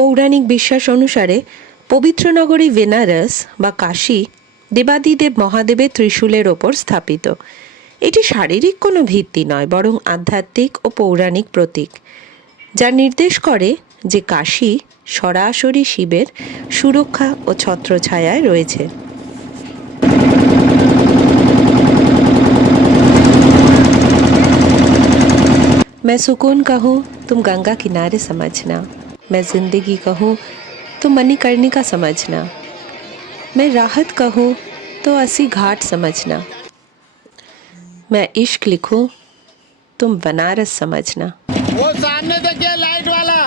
পৌরাণিক বিশ্বাস অনুসারে পবিত্র নগরী বেনারস বা কাশী দেবাদিদেব মহাদেবের ত্রিশূলের ওপর স্থাপিত। এটি শারীরিক কোনো ভিত্তি নয়, বরং আধ্যাত্মিক ও পৌরাণিক প্রতীক, যা নির্দেশ করে যে কাশী সরাসরি শিবের সুরক্ষা ও ছত্রছায়ায় রয়েছে। मैं सुकून कहूँ तुम गंगा किनारे समझना, मैं जिंदगी कहूँ तुम मणिकर्णिका समझना, मैं राहत कहूँ तो अस्सी घाट समझना, मैं इश्क लिखूँ तुम बनारस समझना। वो सामने देखिए लाइट वाला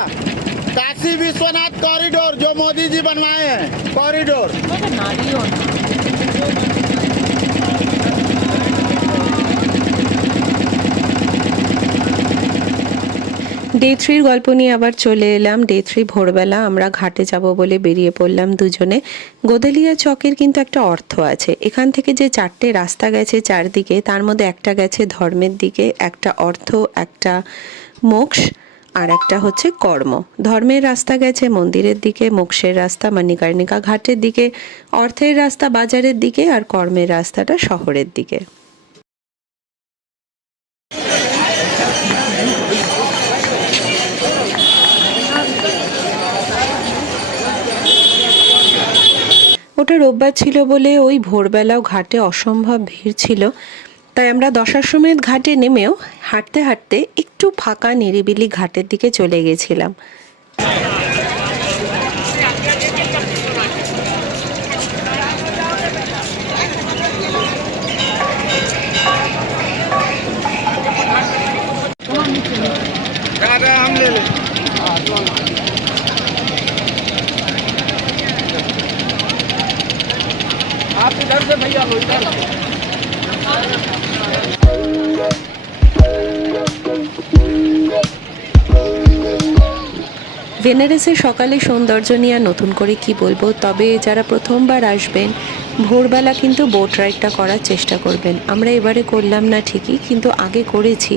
काशी विश्वनाथ कॉरिडोर जो मोदी जी बनवाए हैं, कॉरिडोर। ডে 3 গল্প নিয়ে আবার চলে এলাম। ডে 3 ভোরবেলা আমরা ঘাটে যাব বলে বেরিয়ে পড়লাম দুজনে। গোদেলিয়া চকের কিন্তু একটা অর্থ আছে। এখান থেকে যে 4টে রাস্তা গেছে চারদিকে, তার মধ্যে একটা গেছে ধর্মের দিকে, একটা অর্থ, একটা মোক্ষ, আর একটা হচ্ছে কর্ম। ধর্মের রাস্তা গেছে মন্দিরের দিকে, মোক্ষের রাস্তা মণিকর্ণিকা ঘাটের দিকে, অর্থের রাস্তা বাজারের দিকে, আর কর্মের রাস্তাটা শহরের দিকে। ওটা রোববার ছিল বলে ওই ভোরবেলাও ঘাটে অসম্ভব ভিড় ছিল, তাই আমরা দশাশ্বমেধ ঘাটে নেমেও হাঁটতে হাঁটতে একটু ফাঁকা নিরিবিলি ঘাটের দিকে চলে গেছিলাম। आप इधर से भैया लो इधर। বেনারসের সকালে সৌন্দর্য নিয়ে নতুন করে কি বলবো, তবে যারা প্রথমবার আসবেন ভোরবেলা কিন্তু বোট রাইডটা করার চেষ্টা করবেন। আমরা এবারে করলাম না ঠিকই, কিন্তু আগে করেছি।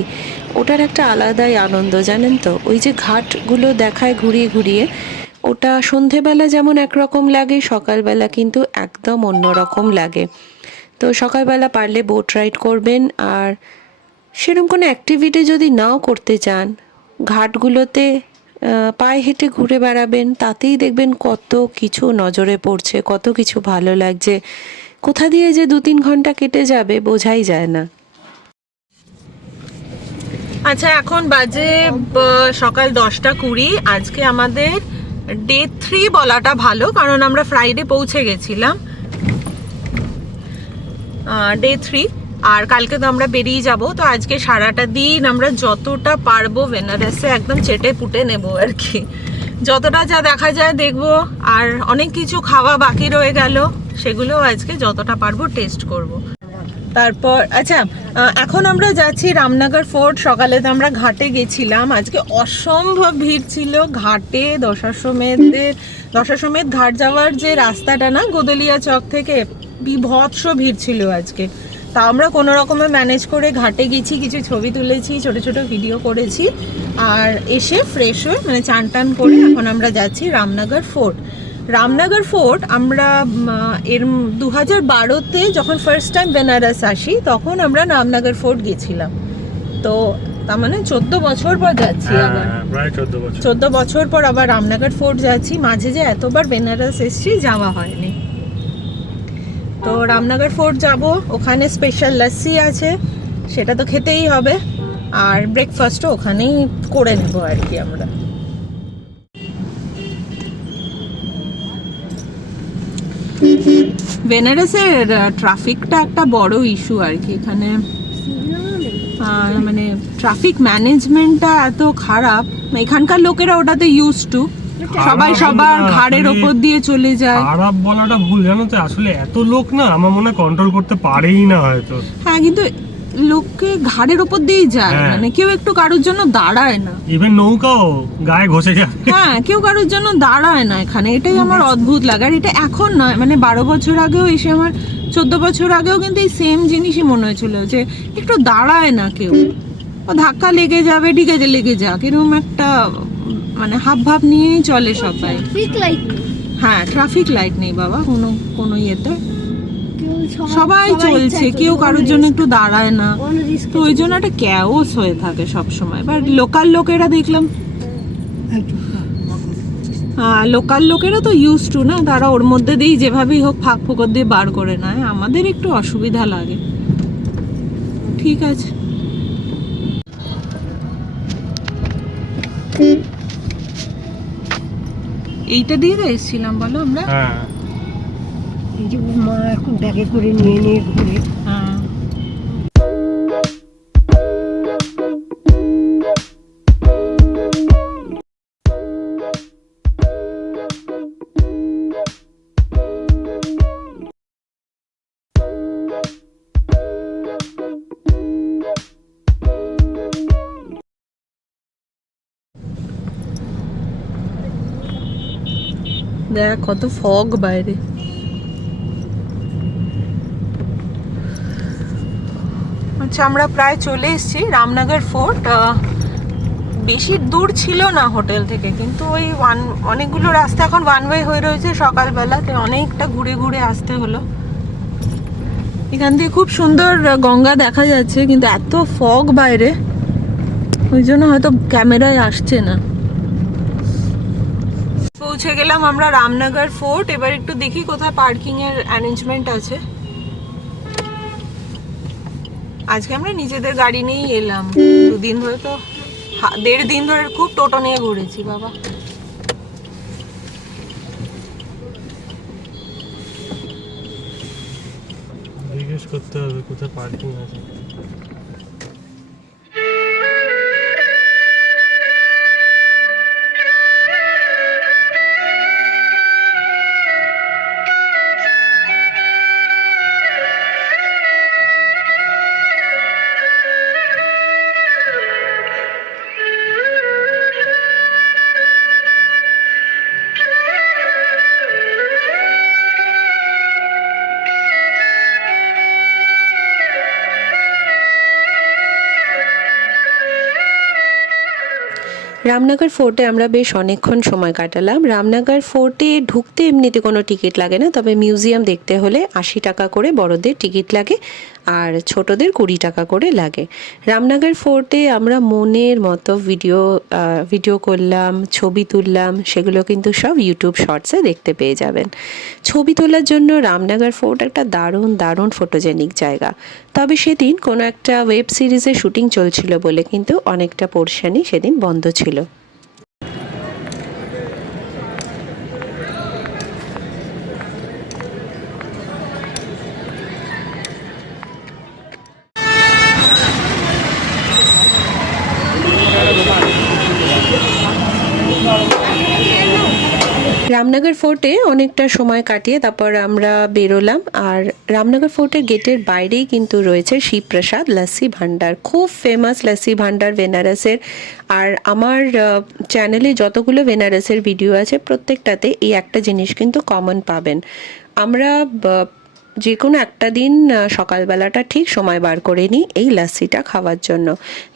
ওটার একটা আলাদাই আনন্দ, জানেন তো। ওই যে ঘাটগুলো দেখায় ঘুরিয়ে ঘুরিয়ে, ওটা সন্ধেবেলা যেমন একরকম লাগে, সকালবেলা কিন্তু একদম অন্যরকম লাগে। তো সকালবেলা পারলে বোট রাইড করবেন, আর সেরকম কোনো অ্যাক্টিভিটি যদি নাও করতে চান, ঘাটগুলোতে পায়ে হেঁটে ঘুরে বেড়াবেন, তাতেই দেখবেন কত কিছু নজরে পড়ছে, কত কিছু ভালো লাগছে। কোথা দিয়ে যে 2-3 ঘন্টা কেটে যাবে বোঝাই যায় না। আচ্ছা, এখন বাজে সকাল 10:20। আজকে আমাদের ডে 3 বলাটা ভালো, কারণ আমরা ফ্রাইডে পৌঁছে গেছিলাম। ডে 3, আর কালকে তো আমরা বেরিয়ে যাব। তো আজকে সারাটা দিন আমরা যতটা পারবো বেনারসে একদম চেটে পুটে নেব আর কি। যতটা যা দেখা যায় দেখবো, আর অনেক কিছু খাওয়া বাকি রয়ে গেল, সেগুলো আজকে যতটা পারবো টেস্ট করব। তারপর আচ্ছা, এখন আমরা যাচ্ছি রামনগর ফোর্ট। সকালে তো আমরা ঘাটে গেছিলাম, আজকে অসম্ভব ভিড় ছিল ঘাটে। দশাশ্বমেধ ঘাট যাওয়ার যে রাস্তাটা না, গোদেলিয়া চক থেকে, বিভৎস ভিড় ছিল আজকে। তা আমরা কোনো রকমে ম্যানেজ করে ঘাটে গেছি, কিছু ছবি তুলেছি, ছোট ছোট ভিডিও করেছি, আর এসে ফ্রেশ হয়ে মানে চান টান করে এখন আমরা যাচ্ছি রামনগর ফোর্ট। রামনগর ফোর্ট আমরা এর 2012-তে যখন ফার্স্ট টাইম বেনারস আসি, তখন আমরা রামনগর ফোর্ট গেছিলাম। তো তার মানে 14 বছর পর যাচ্ছি আবার, প্রায় 14 বছর পর আবার রামনগর ফোর্ট যাচ্ছি। মাঝে যে এতবার বেনারস এসেছি, যাওয়া হয়নি। তো রামনগর ফোর্ট যাব, ওখানে স্পেশাল লস্যি আছে, সেটা তো খেতেই হবে, আর ব্রেকফাস্টও ওখানেই করে নেব আর কি আমরা। বেনারসের ট্রাফিকটা একটা বড় ইস্যু আর কি। এখানে মানে ট্রাফিক ম্যানেজমেন্টটা এত খারাপ, এখানকার লোকেরা ওটাতে ইউজ টু, সবাই সবার ঘাড়ের ওপর দিয়ে চলে যায়। খারাপ বলাটা ভুল, জানো তো, আসলে এত লোক না আমার মনে হয় কন্ট্রোল করতে পারেই না হয়তো। হ্যাঁ, কিন্তু লোককে ঘাড়ের ওপর দিয়েই যায়, মানে কেউ একটু কারোর জন্য দাঁড়ায় না। ইভেন নৌকাও গায়ে ঘষে যায়। হ্যাঁ, কেউ কারোর জন্য দাঁড়ায় না এখানে, এটাই আমার অদ্ভুত লাগে। আর এটা এখন নয়, মানে 12 বছর আগেও এসে, আমার 14 বছর আগেও কিন্তু এই সেম জিনিসই মনে হয়েছিল, যে একটু দাঁড়ায় না কেউ। ও ধাক্কা লেগে যাবে, ঠিক আছে লেগে যাক, এরকম একটা মানে হাব ভাব নিয়েই চলে সবাই। ট্রাফিক লাইট হ্যাঁ, ট্রাফিক লাইট নেই বাবা কোনো ইয়েতে, সবাই চলছে, কেউ কারোর জন্য একটু দাঁড়ায় না, তো ওই জন্য একটা ক্যাওস হয়ে থাকে সব সময়। বাট লোকাল লোকেরা দেখলাম, লোকাল লোকেরা তো ইউজ টু না, তারা ওর মধ্যে দিয়েই যেভাবেই হোক ফাঁক ফোকর দিয়ে বার করে নেয়। আমাদের একটু অসুবিধা লাগে। ঠিক আছে, এইটা দিয়ে এসেছিলাম বলো আমরা। হ্যাঁ, এই যে মা এখন ব্যাগে করে নিয়ে নিয়ে ঘুরে। হ্যাঁ, দেখ কত ফগ বাইরে। আচ্ছা, আমরা প্রায় চলে এসেছি রামনগর ফোর্ট। বেশি দূর ছিল না হোটেল থেকে, কিন্তু ওই অনেকগুলো রাস্তা এখন ওয়ান ওয়ে হয়ে রয়েছে সকালবেলাতে, অনেকটা ঘুরে ঘুরে আসতে হলো। এখান থেকে খুব সুন্দর গঙ্গা দেখা যাচ্ছে, কিন্তু এত ফগ বাইরে, ওই জন্য হয়তো ক্যামেরায় আসছে না। পৌঁছে গেলাম আমরা রামনগর ফোর্ট। এবার একটু দেখি কোথায় পার্কিং এর অ্যারেঞ্জমেন্ট আছে। আজকে আমরা নিজেদের গাড়ি নিয়েই এলাম, 2 দিন ধরে তো 1.5 দিন ধরে খুব টোটো নিয়ে ঘুরেছি বাবা। জিজ্ঞেস করতে হবে কোথায় পার্কিং আছে। রামনগর ফোর্টে আমরা বেশ অনেকক্ষণ সময় কাটালাম। রামনগর ফোর্টে ঢুকতে এমনিতে কোনো টিকিট লাগে না, তবে মিউজিয়াম দেখতে হলে 80 টাকা করে বড়দের টিকিট লাগে আর ছোটদের 20 টাকা করে লাগে। রামনগর ফোর্টে আমরা মনের মতো ভিডিও করলাম, ছবি তুললাম, সেগুলো কিন্তু সব ইউটিউব শর্টসে দেখতে পেয়ে যাবেন। ছবি তোলার জন্য রামনগর ফোর্ট একটা দারুণ ফটোজেনিক জায়গা। তবে সেদিন কোনো একটা ওয়েব সিরিজের শুটিং চলছিল বলে কিন্তু অনেকটা পোর্শনই সেদিন বন্ধ ছিল। রামনগর ফোর্টে অনেকটা সময় কাটিয়ে তারপর আমরা বেরোলাম। আর রামনগর ফোর্টের গেটের বাইরেই কিন্তু রয়েছে শিবপ্রসাদ লস্যি ভান্ডার, খুব ফেমাস লস্যি ভান্ডার বেনারসের। আর আমার চ্যানেলে যতগুলো বেনারসের ভিডিও আছে প্রত্যেকটাতে এই একটা জিনিস কিন্তু কমন পাবেন। আমরা যে কোনো একটা দিন সকালবেলাটা ঠিক সময় বার করে নিই এই লস্যিটা খাওয়ার জন্য।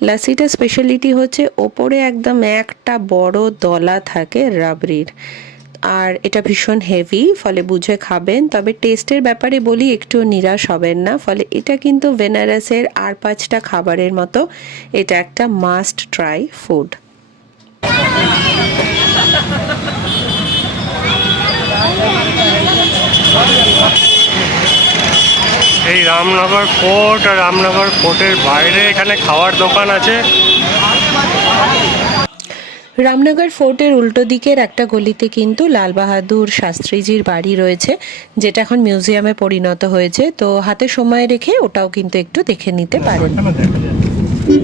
লস্যিটা স্পেশালিটি হচ্ছে ওপরে একদম একটা বড় দলা থাকে রাবড়ির, আর এটা ভীষণ হেভি, ফলে বুঝে খাবেন। তবে টেস্টের ব্যাপারে বলি, একটু নিরাশ হবেন না। ফলে এটা কিন্তু বেনারসের আর 5টা খাবারের মতো এটা একটা মাস্ট ট্রাই ফুড। এই রামনগর ফোর্ট আর রামনগর ফোর্টের বাইরে এখানে খাওয়ার দোকান আছে। রামনগর ফোর্টের উল্টো দিকের একটা গলিতে কিন্তু লাল বাহাদুর শাস্ত্রীজির বাড়ি রয়েছে, যেটা এখন মিউজিয়ামে পরিণত হয়েছে। তো হাতে সময় রেখে ওটাও কিন্তু একটু দেখে নিতে পারেন।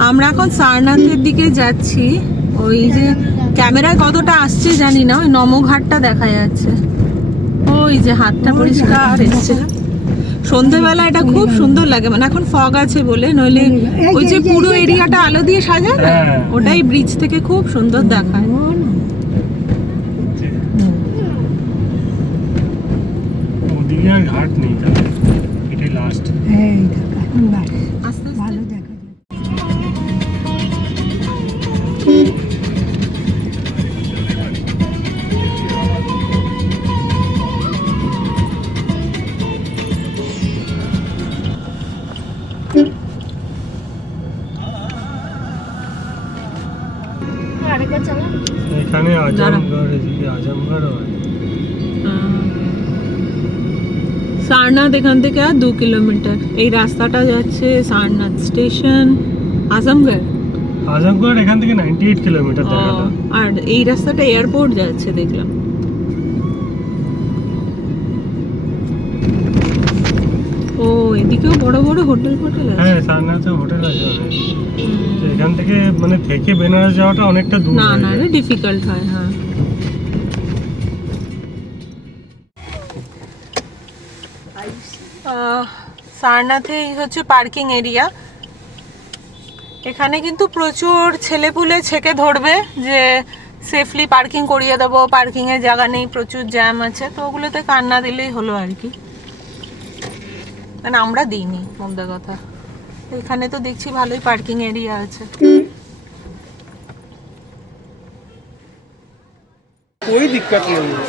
আমরা এখন সারনাথের দিকে যাচ্ছি। ওই যে ক্যামেরায় কতটা আসছে জানি না, ওই নমঘাটটা দেখা যাচ্ছে, ওই যে হাতটা পরিষ্কার এসছে। সন্ধ্যেবেলা এটা খুব সুন্দর লাগে, মানে এখন ফগ আছে বলে, নইলে ওই যে পুরো এরিয়াটা আলো দিয়ে সাজায় না, ওটাই ব্রিজ থেকে খুব সুন্দর দেখায়। ওদিকে আর ঘাট নেই, এটাই লাস্ট। আস্তে ভালো দেখা যায়। আজমগড়, এদিকে আজমগড় হয়। সারনাথ এখান থেকে আর 2 কিলোমিটার। এই রাস্তাটা যাচ্ছে সারনাথ স্টেশন, আজমগড়। আজমগড় এখান থেকে 98 কিলোমিটার দেখালো। আর এই রাস্তাটা এয়ারপোর্ট যাচ্ছে দেখলাম। ও এদিকেও বড় বড় হোটেল ফোটেল আছে। হ্যাঁ, সারনাথে হোটেল আছে অনেক। তো এখান থেকে মানে থেকে বেনারস যাওয়াটা অনেকটা দূর না হয়ে না, যায়। ডিফিকাল্ট হয়। হ্যাঁ, সারনাথে এই হচ্ছে পার্কিং এরিয়া। এখানে কিন্তু প্রচুর ছেলেপুলে ছেকে ধরবে যে সেফলি পার্কিং করিয়ে দেবো, পার্কিংয়ের জায়গা নেই, প্রচুর জ্যাম আছে। তো ওগুলোতে কান্না দিলেই হলো আর কি। মানে আমরা দিইনি মধ্যে কথা। এখানে তো দেখছি ভালোই পার্কিং এরিয়া আছে। कोई दिक्कत नहीं है।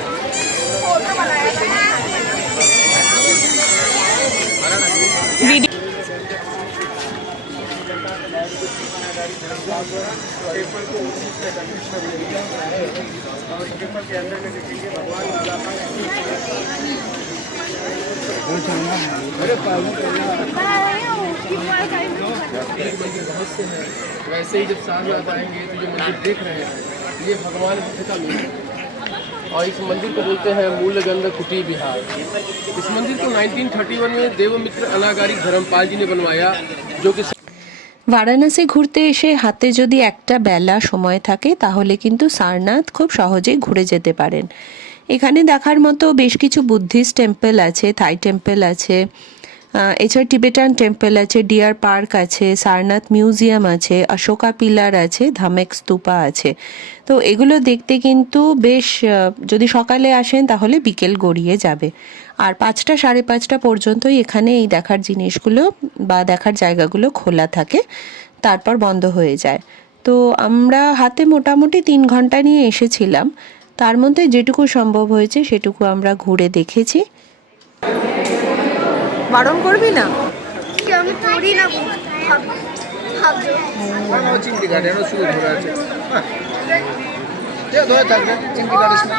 वैसे ही जब सारनाथ आएंगे तो जो मंदिर देख रहे हैं ये भगवान बुद्ध का मंदिर है और इस मंदिर को बोलते हैं मूलगंध कुटी विहार। इस मंदिर को 1931 में देवमित्र अनागारी धर्मपाल जी ने बनवाया, जो कि বারাণসী ঘুরতে এসে হাতে যদি একটা বেলা সময় থাকে তাহলে কিন্তু সারনাথ খুব সহজেই ঘুরে যেতে পারেন। এখানে দেখার মতো বেশ কিছু বুদ্ধিস্ট টেম্পল আছে, থাই টেম্পল আছে, এছাড়া টিবেটান টেম্পল আছে, ডিয়ার পার্ক আছে, সারনাথ মিউজিয়াম আছে, অশোকা পিলার আছে, ধামেক স্তূপা আছে। তো এগুলো দেখতে কিন্তু বেশ, যদি সকালে আসেন তাহলে বিকেল গড়িয়ে যাবে। আর 5টা 5:30 পর্যন্তই এখানে এই দেখার জিনিসগুলো বা দেখার জায়গাগুলো খোলা থাকে, তারপর বন্ধ হয়ে যায়। তো আমরা হাতে মোটামুটি 3 ঘন্টা নিয়ে এসেছিলাম, তার মধ্যে যেটুকু সম্ভব হয়েছে সেটুকু আমরা ঘুরে দেখেছি। বারণ করবি না? আমি করি না ভাবছো চিমটি কাটে শুরু ধরে আছে। ধরে থাকবে চিমটি কাটিস না।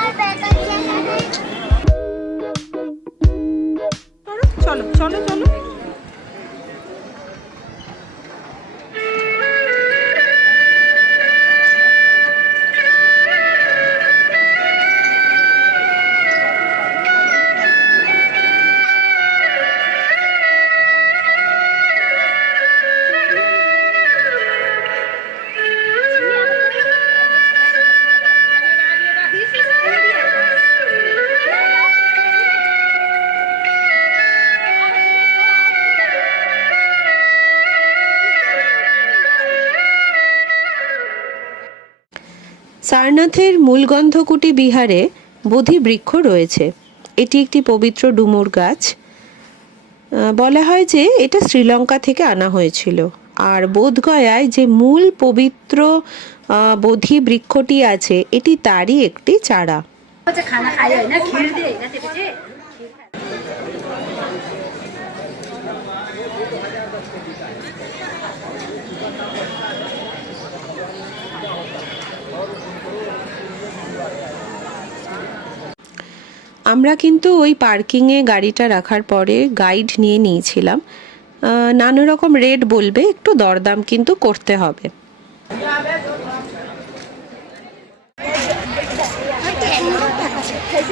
চলো চলো চলো। সারনাথের মূলগন্ধকুটি বিহারে বোধি বৃক্ষ রয়েছে। এটি একটি পবিত্র ডুমুর গাছ। বলা হয় যে এটা শ্রীলঙ্কা থেকে আনা হয়েছিল। আর বোধগয়ায় যে মূল পবিত্র বোধি বৃক্ষটি আছে এটি তারই একটি চারা। खाना खायो होइन खिर दिए होइन त्यसपछि আমরা কিন্তু ওই পার্কিংয়ে গাড়িটা রাখার পরে গাইড নিয়ে নিয়েছিলাম। নানা রকম রেট বলবে, একটু দরদাম কিন্তু করতে হবে।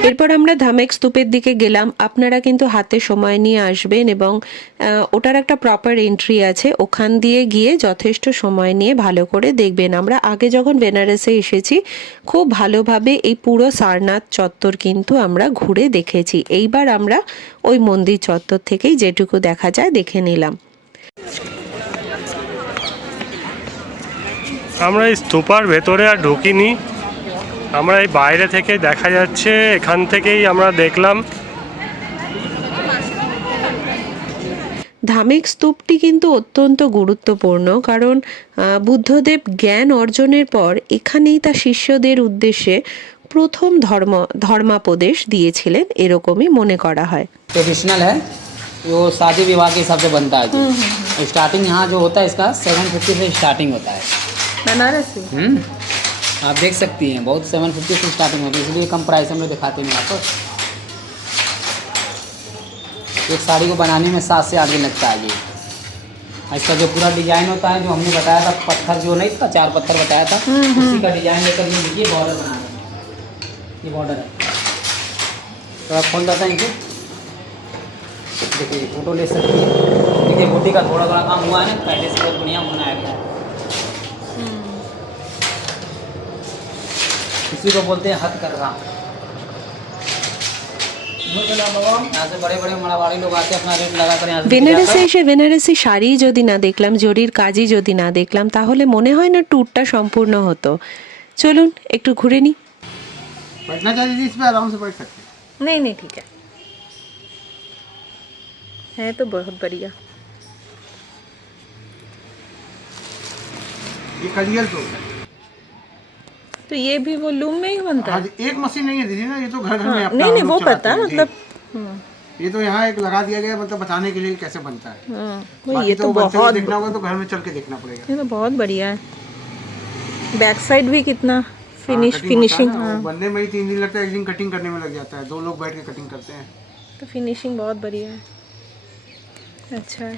এরপর আমরা ধামেক স্তূপের দিকে গেলাম। আপনারা কিন্তু হাতে সময় নিয়ে আসবেন এবং ওটার একটা প্রপার এন্ট্রি আছে, ওখান দিয়ে গিয়ে যথেষ্ট সময় নিয়ে ভালো করে দেখবেন। আমরা আগে যখন বেনারসে এসেছি খুব ভালোভাবে এই পুরো সারনাথ চত্বর কিন্তু আমরা ঘুরে দেখেছি। এইবার আমরা ওই মন্দির চত্বর থেকেই যেটুকু দেখা যায় দেখে নিলাম। আমরা এই স্তূপার ভেতরে আর ঢুকিনি, আমরা এই বাইরে থেকে দেখা যাচ্ছে, এখান থেকেই আমরা দেখলাম। ধামেক স্তূপটি কিন্তু অত্যন্ত গুরুত্বপূর্ণ, কারণ বুদ্ধদেব জ্ঞান অর্জনের পর এখানেই তার শিষ্যদের উদ্দেশ্যে প্রথম ধর্মাপদেশ দিয়েছিলেন, এরকমই মনে করা হয়। ट्रेडिशनल है, वो शादी विवाह के हिसाब से बनता है जी। स्टार्टिंग यहाँ जो होता है इसका 750 से स्टार्टिंग होता है। बनारसी आप देख सकती हैं बहुत 750 से स्टार्टिंग होती है, इसलिए कम प्राइस हम लोग दिखाते हैं आपको। एक साड़ी को बनाने में 7 से 8 दिन लगता है जी। इसका जो पूरा डिजाइन होता है जो हमने बताया था, पत्थर जो नहीं था, 4 पत्थर बताया था, उसी का डिजाइन लेकर ये देखिए बॉर्डर बना रहे हैं। ये बॉर्डर है, तो आप खोल जाता है इनको, देखिए फोटो ले सकती है। देखिए बूटी का थोड़ा बड़ा काम हुआ है ना, पहले से बहुत बढ़िया बनाया गया है। इसी को बोलते हैं हथकरघा। यहाँ से बड़े बड़े मड़ावाड़ी लोग आके अपना रेट लगा कर यहाँ से বেনারসে এসে বেনারসি শাড়ি যদি না দেখলাম, জরির কাজই যদি না দেখলাম, তাহলে মনে হয় না ট্যুরটা সম্পূর্ণ হতো। চলুন একটু ঘুরে নিই। बैठना चाहिए जी, इस पे आराम से बैठ सकते हैं। नहीं नहीं ठीक है तो बहुत बढ़िया। ये कलियर तो है। तो ये भी वो लूम में ही बनता हाँ है? जी, एक मशीन नहीं है दीदी ना, ये तो घर घर में हाँ, अपना नहीं हम नहीं लोग वो चलाते पता हैं, जी। मतलब ये तो यहाँ एक लगा दिया गया है, मतलब बताने के लिए कैसे बनता है। वो बाकी ये तो बनते हुए बहुत देखना होगा तो घर में चल के देखना पड़ेगा। ये तो बहुत बढ़िया है। बैक साइड भी कितना कटिंग होता है फिनिशिंग, ना, हाँ बनने में ही 3 दिन लगता है, 1 दिन कटिंग करने में लग जाता है, 2 लोग बैठ के कटिंग करते हैं। तो फिनिशिंग बहुत बढ़िया है। अच्छा है।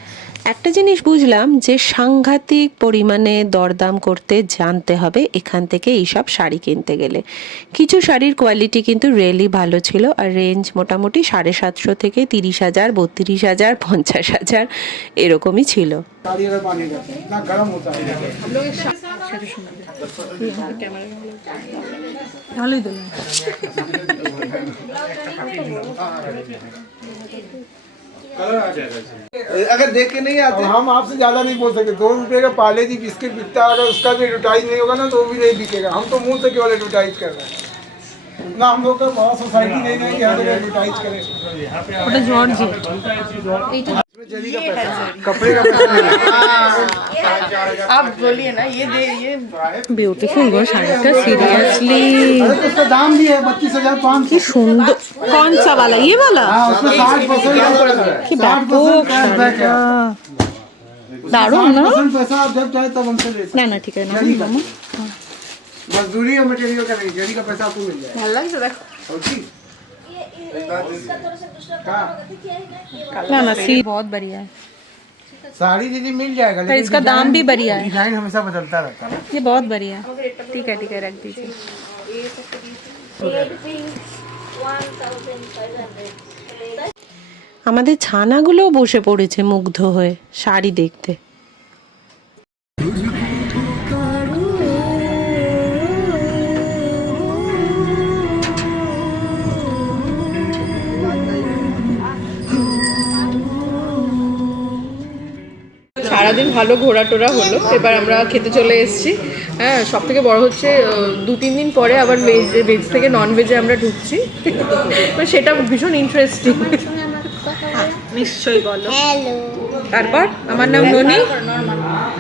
একটা জিনিস বুঝলাম যে সাংঘাতিক পরিমাণে দরদাম করতে জানতে হবে এখান থেকে এইসব শাড়ি কিনতে গেলে। কিছু শাড়ির কোয়ালিটি কিন্তু রিয়েলি ভালো ছিল, আর রেঞ্জ মোটামুটি 750 থেকে 30,000, 32,000, 50,000 এরকমই ছিল। साड़ी अगर पानी का इतना गर्म होता है। ভালোই দিলেন। अगर देख के नहीं आते, हम आपसे ज्यादा नहीं बोल सकते। 2 रुपए का पार्ले जी बिस्किट बिकता है, अगर उसका भी एडवर्टाइज नहीं होगा ना तो वो भी नहीं बिकेगा। हम तो मुंह से केवल एडवर्टाइज कर रहे हैं, उतना हम लोग का बड़ा सोसाइटी नहीं है कि हम लोग एडवर्टाइज करें। ওটা জর্জি। जरी का पैसा, कपड़े का पैसा नहीं है। आप बोलिए ना, ये ब्यूटीफुल गो শাড়িটা সিরিয়াসলি अरे तो उसका दाम भी है 32,500। কি সুন্দর। कौन सा वाला, ये वाला? हाँ, उसमें 60% কি ব্যাপক শাড়িটা, দারুণ না? 60% पैसा आप जब चाहे तब हमसे ले सकते না না ঠিক আছে না जरी का। মামা। मजदूरी और मटेरियल का नहीं, जरी का पैसा आपको मिल जाएगा। ভালো লাগছে দেখো। और ठीक कहाँ? ना ना सी बहुत बढ़िया है। साड़ी दीदी मिल जाएगा, पर इसका दाम भी बढ़िया है। डिजाइन हमेशा बदलता रहता है। ये बहुत बढ़िया है। ठीक है रख दीजिए। আমাদের ছানাগুলোও বসে পড়েছে মুগ্ধ হয়ে শাড়ি দেখতে। সারাদিন ভালো ঘোরা টোরা হলো, এবার আমরা খেতে চলে এসেছি। হ্যাঁ, সব থেকে বড় হচ্ছে 2-3 দিন পরে আবার ভেজ থেকে নন ভেজে আমরা ঢুকছি, তো সেটা ভীষণ ইন্টারেস্টিং। নিশ্চয়ই বলো। হ্যালো, তারপর আমার নাম ননি,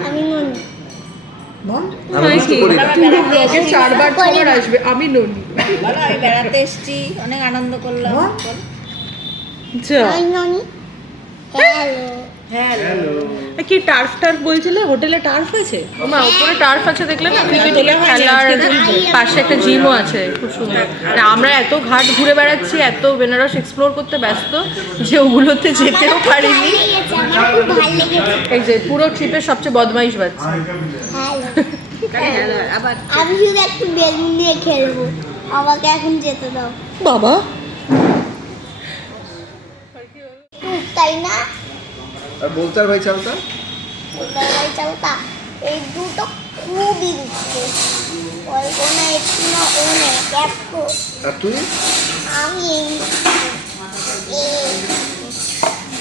আমি ননি। তুমি ব্লগে 4 বার 6 বার আসবে। আমি ননি। আমি বেড়াতে এসেছি, অনেক আনন্দ করলাম। যা আমি ননি। হ্যালো। কি টার্ফ বলছিলে, হোটেলে টার্ফ আছে? মা উপরে টার্ফ আছে দেখলে না, ক্রিকেট খেলার পাশে একটা জিমও আছে, খুব সুন্দর। না, আমরা এত ঘাট ঘুরে বেড়াচ্ছি, এত বেনারস এক্সপ্লোর করতে ব্যস্ত যে ওগুলোতে যেতেও পারিনি। আমার খুব ভালো লেগেছে। এই যে পুরো ট্রিপের সবচেয়ে বদমাইশ বাচ্চা। হ্যালো। আমি শুধু একটু বেলুন নিয়ে খেলবো, আমাকে এখন যেতে দাও। বাবা তাই না? और बोलता भाई चलता ভাই চলতা, এই দুটো খুবই দুঃখে কল্পনা একটু না ওনে ক্যাপকো। और तू আমি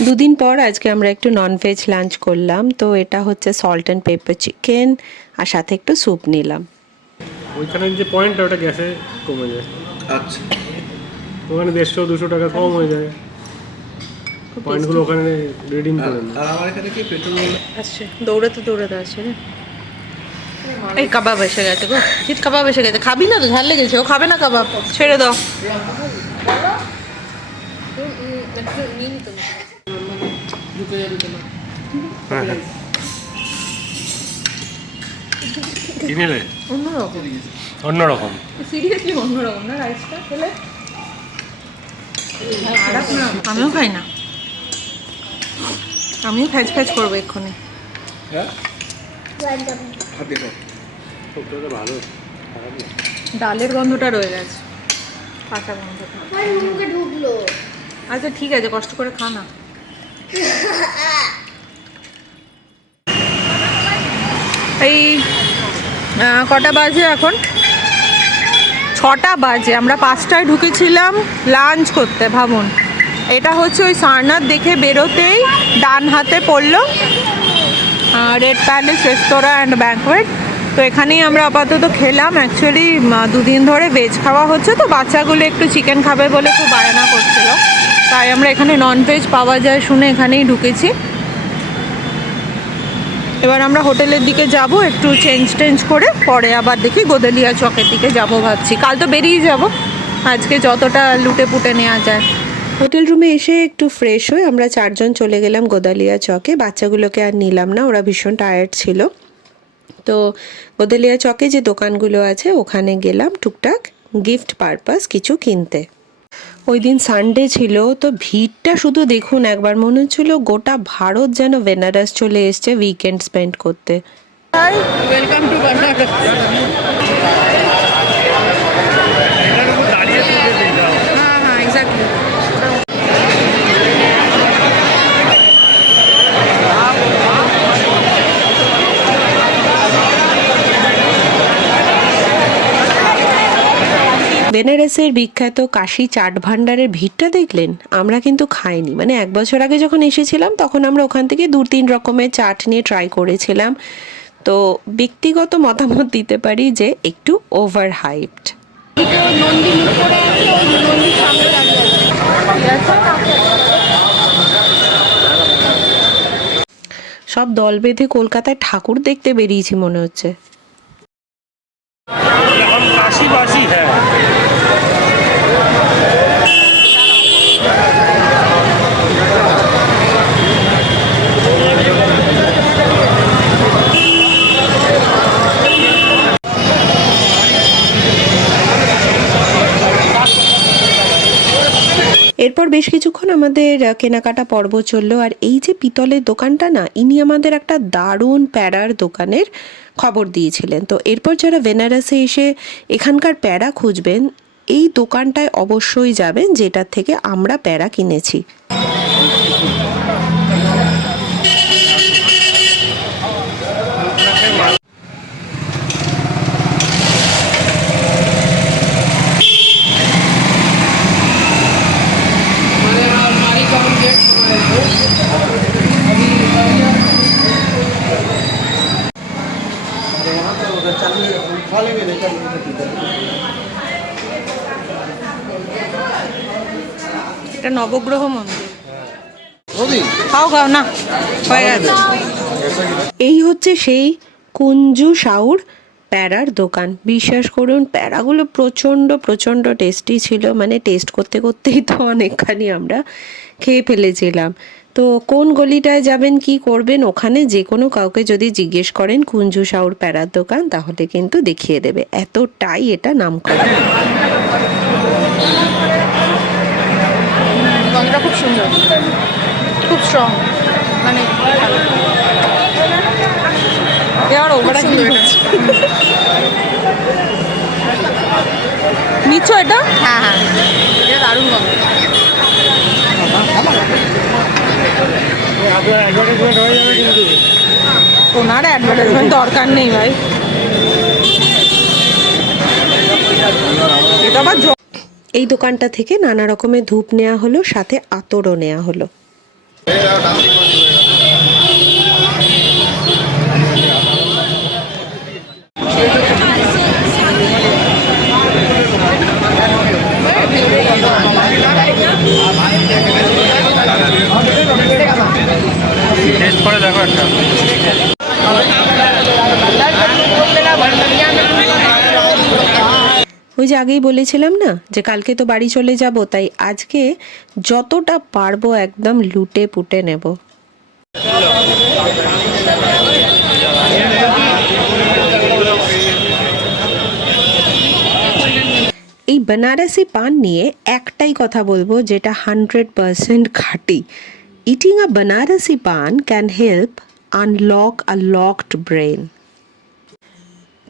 দুদিন পর আজকে আমরা একটু ননভেজ লাঞ্চ করলাম। তো এটা হচ্ছে সল্ট অ্যান্ড পেপার চিকেন, আর সাথে একটু স্যুপ নিলাম। ওইখানে যে পয়েন্টটা ওটা গ্যাসে কমে যায়। अच्छा ওখানে 150-200 টাকা কম হয়ে যায়, পয়েন্টগুলো ওখানে রিডিম করে নেয়। और हमारे खाने की पेट्रोल আসছে, দৌড়াতে আসছে রে। এই কাবাব এসে গেছে গো, জিৎ কাবাব এসে গেছে। খাবি না তো, ঝাল লেগেছে, ও খাবে না কাবাব, ছেড়ে দাও। হ্যাঁ কিনে নে। অন্যরকম। অন্যরকম। সিরিয়াসলি অন্যরকম না রাইসটা খেলে? খারাপ না, আমিও খাই না, আমিও ফ্যাচ ফ্যাচ করবো এক্ষুনি। ডালের গন্ধটা রয়ে গেছে, কাঁচা গন্ধটা। মুখে ঢুকলো। আচ্ছা ঠিক আছে, কষ্ট করে খা না। এই কটা বাজে এখন? 6টা বাজে। আমরা 5টায় ঢুকেছিলাম লাঞ্চ করতে। ভাবুন, এটা হচ্ছে ওই সারনাথ দেখে বেরোতেই ডান হাতে পড়লো red palace restaurant and banquet. তো এখানেই আমরা আপাতত খেলাম। অ্যাকচুয়ালি 2 দিন ধরে ভেজ খাওয়া হচ্ছে, তো বাচ্চাগুলো একটু চিকেন খাবে বলে খুব বায়না করছিল, তাই আমরা এখানে ননভেজ পাওয়া যায় শুনে এখানেই ঢুকেছি। এবার আমরা হোটেলের দিকে যাব, একটু চেঞ্জ করে পরে আবার দেখি গোদালিয়া চকের দিকে যাব ভাবছি। কাল তো বেরিয়ে যাব, আজকে যতটা লুটে পুটে নেওয়া যায়। হোটেল রুমে এসে একটু ফ্রেশ হয়ে আমরা 4 জন চলে গেলাম গোদালিয়া চকে। বাচ্চাগুলোকে আর নিলাম না, ওরা ভীষণ টায়ার্ড ছিল। তো গোদালিয়া চকে যে দোকানগুলো আছে ওখানে গেলাম টুকটাক গিফট পারপাস কিছু কিনতে। ওই দিন সানডে ছিল, তো ভিড়টা শুধু দেখুন একবার, মনে হচ্ছিল গোটা ভারত যেন বেনারস চলে এসছে উইকেন্ড স্পেন্ড করতে। Welcome to Karnataka. হ্যাঁ হ্যাঁ এক্স্যাক্টলি। বেনারসের বিখ্যাত কাশি চাট ভান্ডারের ভিড়টা দেখলেন? আমরা কিন্তু খাইনি, মানে 1 বছর আগে যখন এসেছিলাম তখন আমরা ওখান থেকে 2-3 রকমের চাট নিয়ে ট্রাই করেছিলাম। তো ব্যক্তিগত মতামত দিতে পারি যে একটু ওভার হাইপড। সব দল বেঁধে কলকাতায় ঠাকুর দেখতে বেরিয়েছি মনে হচ্ছে। কাশিবাসী হ্যাঁ। এরপর বেশ কিছুক্ষণ আমাদের কেনাকাটা পর্ব চললো। আর এই যে পিতলের দোকানটা না, ইনি আমাদের একটা দারুণ প্যারার দোকানের খবর দিয়েছিলেন। তো এরপর যারা বেনারসে এসে এখানকার প্যারা খুঁজবেন, এই দোকানটায় অবশ্যই যাবেন যেটার থেকে আমরা প্যারা কিনেছি। এটা নবগ্রহ মন্দির। খাও না, হয়ে গেছে। এই হচ্ছে সেই কুঞ্জু সাউর প্যারার দোকান। বিশ্বাস করুন প্যারাগুলো প্রচণ্ড টেস্টি ছিল, মানে টেস্ট করতে করতেই তো অনেকখানি আমরা খেয়ে ফেলেছিলাম। তো কোন গলিটায় যাবেন কি করবেন, ওখানে যে কোনো কাউকে যদি জিজ্ঞেস করেন কুঞ্জু সাউর প্যারার দোকান, তাহলে কিন্তু দেখিয়ে দেবে, এতটাই এটা নামকরা। গন্ধটা খুব সুন্দর, খুব স্ট্রং, মানে নিচ্ছ এটা? হ্যাঁ হ্যাঁ, এটা দারুণ গন্ধ। ওনার অ্যাডভার্টাইজমেন্ট দরকার নেই ভাই, এটা আবার। এই দোকানটা থেকে নানা রকমের ধূপ নেওয়া হলো, সাথে আতরও নেওয়া হলো। টেস্ট করে দেখো একটা। ওই যে আগেই বলেছিলাম না যে কালকে তো বাড়ি চলে যাব, তাই আজকে যতটা পারবো একদম লুটে পুটে নেব। বেনারসি পান নিয়ে একটাই কথা বলবো যেটা 100% খাঁটি। Eating a Benarasi paan can help unlock a locked brain.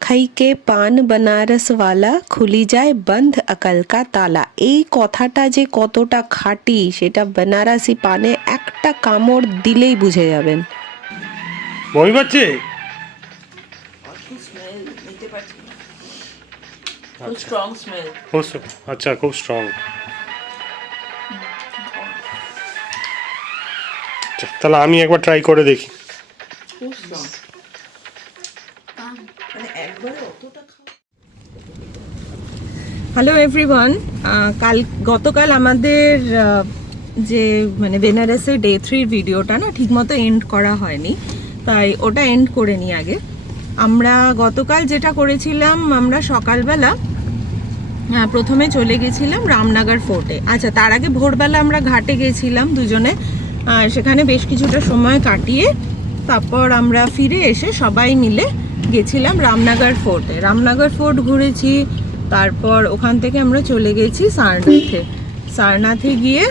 খাইকে পান বেনারসওয়ালা খুলি যায় বন্ধ আকল কা তালা। এই কথাটা যে কতটা খাঁটি সেটা বেনারসি পানে একটা কামড় দিলেই বুঝে যাবেন। বমি পাচ্ছে? আচ্ছা, খুব স্ট্রং। তাহলে আমি একবার ট্রাই করে দেখি। হ্যালো এভরিওয়ান, গতকাল আমাদের যে মানে বেনারসের ডে 3 ভিডিওটা না ঠিকমতো এন্ড করা হয়নি, তাই ওটা এন্ড করে নিই আগে। আমরা গতকাল যেটা করেছিলাম, আমরা সকালবেলা প্রথমে চলে গেছিলাম রামনগর ফোর্টে। আচ্ছা, তার আগে ভোরবেলা আমরা ঘাটে গেছিলাম দুজনে, সেখানে বেশ কিছুটা সময় কাটিয়ে তারপর আমরা ফিরে এসে সবাই মিলে গেছিলাম রামনগর ফোর্টে। রামনগর ফোর্ট ঘুরেছি, তারপর ওখান থেকে আমরা চলে গেছি সারনাথে। সারনাথে গিয়ে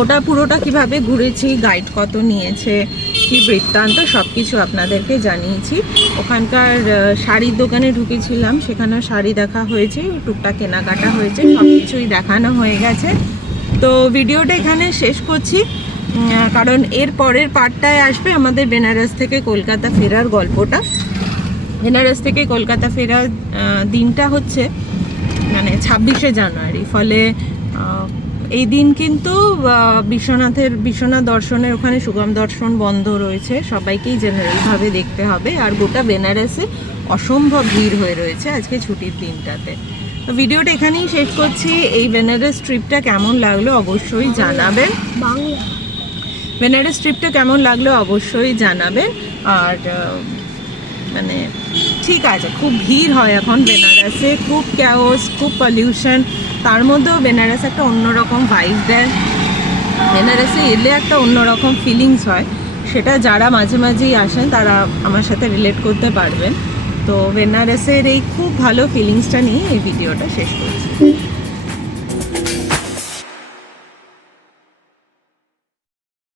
ওটা পুরোটা কিভাবে ঘুরেছি, গাইড কত নিয়েছে, কি বৃত্তান্ত, সব কিছু আপনাদেরকে জানিয়েছি। ওখানকার শাড়ির দোকানে ঢুকেছিলাম, সেখানে শাড়ি দেখা হয়েছে, টুকটাক কেনাকাটা হয়েছে, সব কিছুই দেখানো হয়ে গেছে। তো ভিডিওটা এখানে শেষ করছি, কারণ এর পরের পার্টটায় আসবে আমাদের বেনারস থেকে কলকাতা ফেরার গল্পটা। বেনারস থেকে কলকাতা ফেরার দিনটা হচ্ছে মানে 26শে জানুয়ারি। ফলে এই দিন কিন্তু বিশ্বনাথ দর্শনের ওখানে সুগম দর্শন বন্ধ রয়েছে, সবাইকেই জেনারেলভাবে দেখতে হবে। আর গোটা বেনারসে অসম্ভব ভিড় হয়ে রয়েছে আজকে ছুটির দিনটাতে। তো ভিডিওটা এখানেই শেষ করছি। এই বেনারস ট্রিপটা কেমন লাগলো অবশ্যই জানাবেন। বেনারস ট্রিপটা কেমন লাগলো অবশ্যই জানাবেন। আর মানে ঠিক আছে, খুব ভিড় হয় এখন বেনারসে, খুব ক্যাওস, খুব পলিউশন, তার মধ্যেও বেনারস একটা অন্যরকম ভাইব দেয়। বেনারসে এলে একটা অন্যরকম ফিলিংস হয়, সেটা যারা মাঝে মাঝেই আসেন তারা আমার সাথে রিলেট করতে পারবেন। তো বেনারসের এই খুব ভালো ফিলিংসটা নিয়ে এই ভিডিওটা শেষ করছি।